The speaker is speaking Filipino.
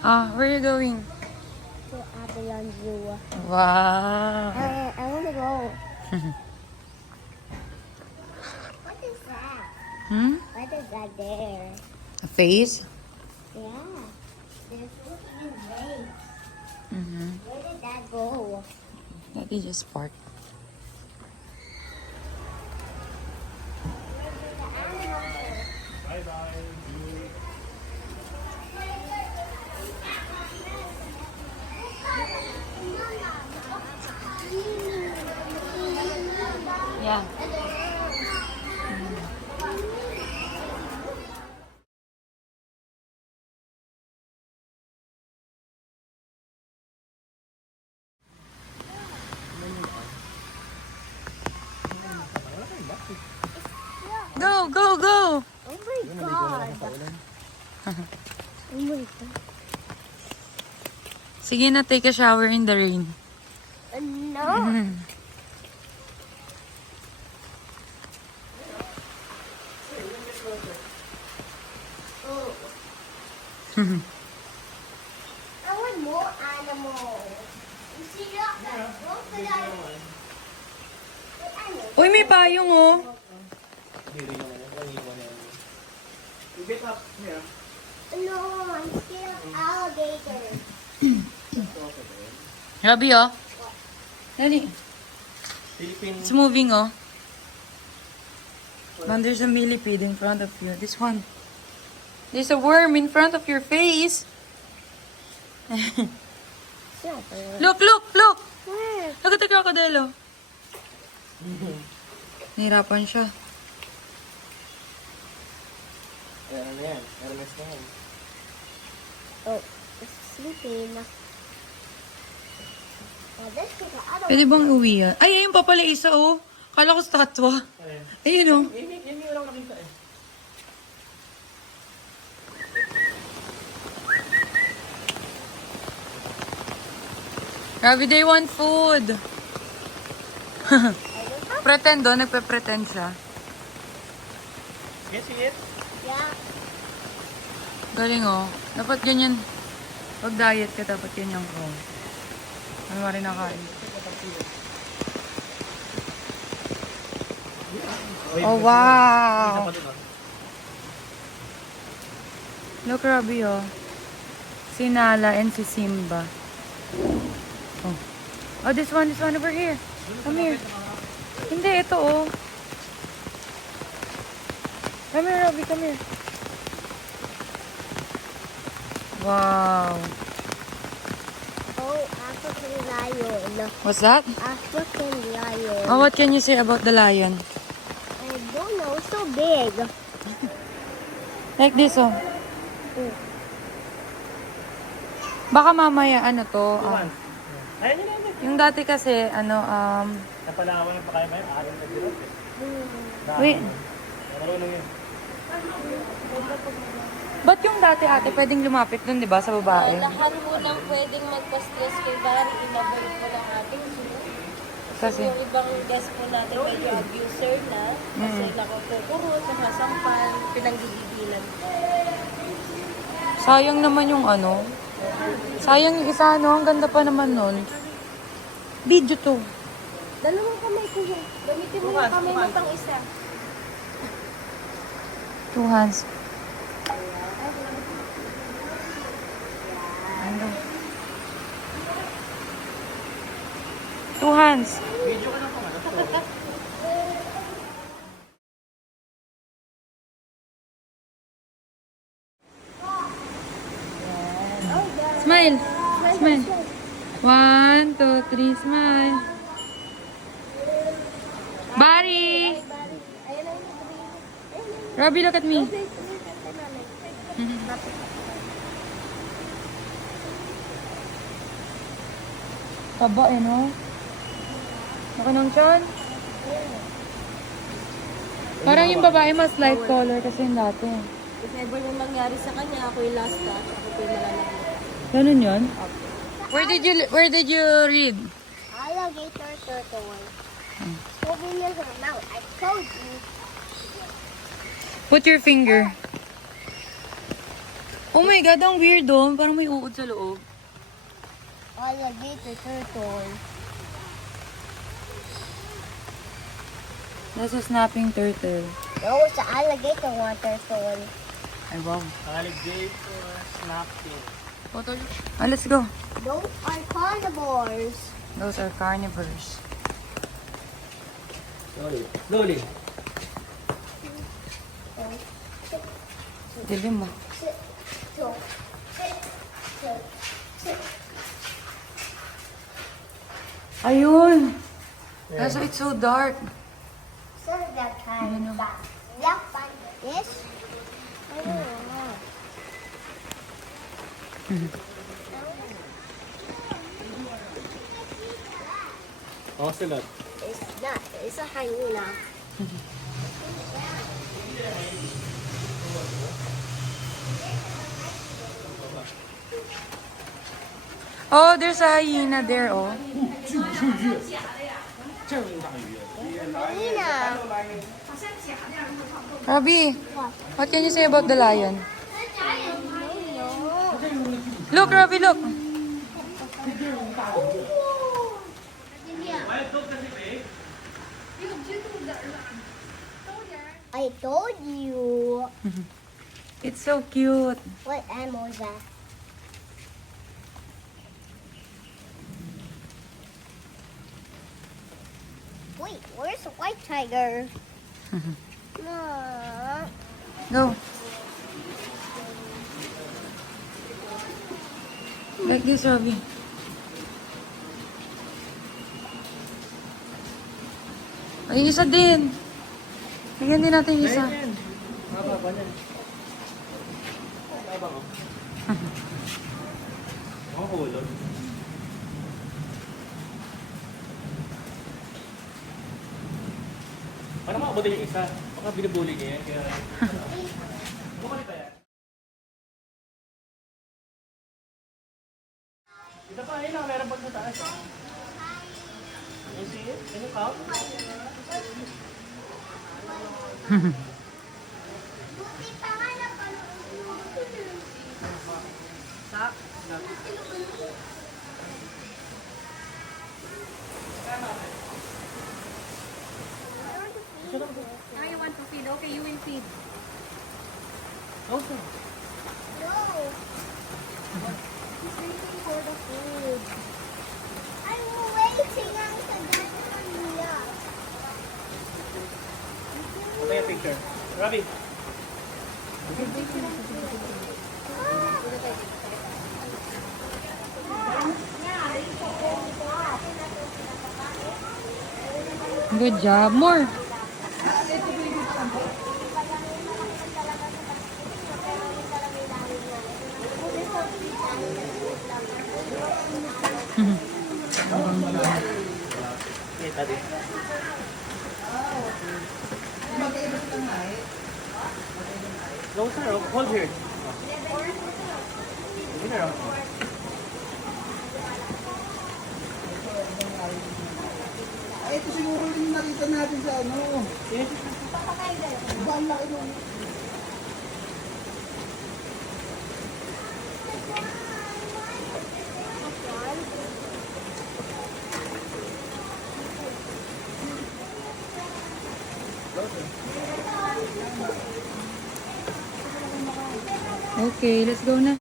Where are you going? To Avalon Zoo. Wow. I want to go. What is that? What is that there? A face? Yeah. There's something in waves. Where did that go? That is just park. Yeah. Go, go, go! Oh my god. Oh my god. Sige na, take a shower in the rain. No. I want more animals. You see that? What could I? What animal? Uy, may payong oh. No, I'm scared of alligators. Grabe oh. Dali. It's moving oh. Man, there's a millipede in front of you. This one. There's a worm in front of your face. Look, look, look! Where? Look at the crocodile oh. Nahirapan siya. Ano yan? Hermes na yan. Oh, it's sleeping. Oh, this is the other Pwede bang uwi yan? Ay, ayun pa pala isa oh. Kala ko statwa. Ayun oh. Yan yung walang nakita eh. Grabe, they want food. Pretend oh, nagpe-pretend siya. Yes, yes. Yeah. Galing oh. Dapat ganyan. Pag diet ka, dapat ganyan ko. Ano ba rin nakain? Oh, wow! Look, Robbie, oh. Si Nala and si Simba. Oh. Oh, this one over here. Come here. Hindi, ito, oh. Come here, Robbie, come here. Wow. Oh, African lion. What's that? African lion. Oh, what can you say about the lion? I don't know. It's so big. Like this, oh. Baka mamaya, ano to, Ayun yun, ayun. yung dati kasi, Napalawan yung pakain ngayon. Aral na dirot eh. wait, Marunong yun. ba't yung dati ate pwedeng lumapit dun, di ba, sa babae? Lahat mo lang pwedeng magpa-stress kay Barry, inavoid mo lang ating zoo. Kasi, Yung ibang guest po natin medyo abuser na, kasi nakukurot, nakasampan, pinanggigigilan. sayang naman yung ano. Sayang yung isa, no? Ang ganda pa naman nun. Video to. Dalawang kamay ko yun. Gamitin mo yung kamay mo pang isa. Two hands. Ano? Two hands. Smile. Smile. 1, 2, 3, smile. Barry! Robbie, look at me. Taba eh, no? Laki ng tiyan. Parang yung babae mas light color kasi yung dati. If ever may mangyari sa kanya, ako yung last touch, ako po yung malalagay. Ganun yun? Where did you read? Alligator turtle. Open your mouth. I told you. Put your finger. Oh my God, ang weird oh. Parang may uod sa loob. Alligator turtle. That's a snapping turtle. No, it's an alligator turtle. Ay, wow. Alligator snapping. Let's go. Those are carnivores. Those are carnivores. Slowly. Slowly. Dilim ah. Sit, sit, sit, sit, sit. Ayun! Kaso it's so dark. So that kind of stuff. Yeah, fine. Yes? I don't know. Ocelot. It's not. It's a hyena. Oh, there's a hyena there, oh. Hyena. Robbie, what can you say about the lion? Look, Robbie, look. I told you. It's so cute. What animal is that? Wait, where's the white tiger? Go. Like this, Robbie. Ay, isa din. Lagyan din natin yung isa. Ayan. Mababa niyan. Mababa ko. Ang hulog. Paano makabutin yung isa? Baka binubuli niya yan. Kaya... Bumalik pa yan. Ito pa, ayun lang. Meron pa sa taas. You see it? Can you count? Now you want to feed. Okay, you will feed. Okay. No. He's waiting for the food. I'm waiting until that's enough. Take a picture. Robbie. Good job. More. Okay, tadi. No, sir. Hold here. Here. Ay, ito siguro yung nakita natin sa ano. Iba ang laki nung... Okay, let's go na.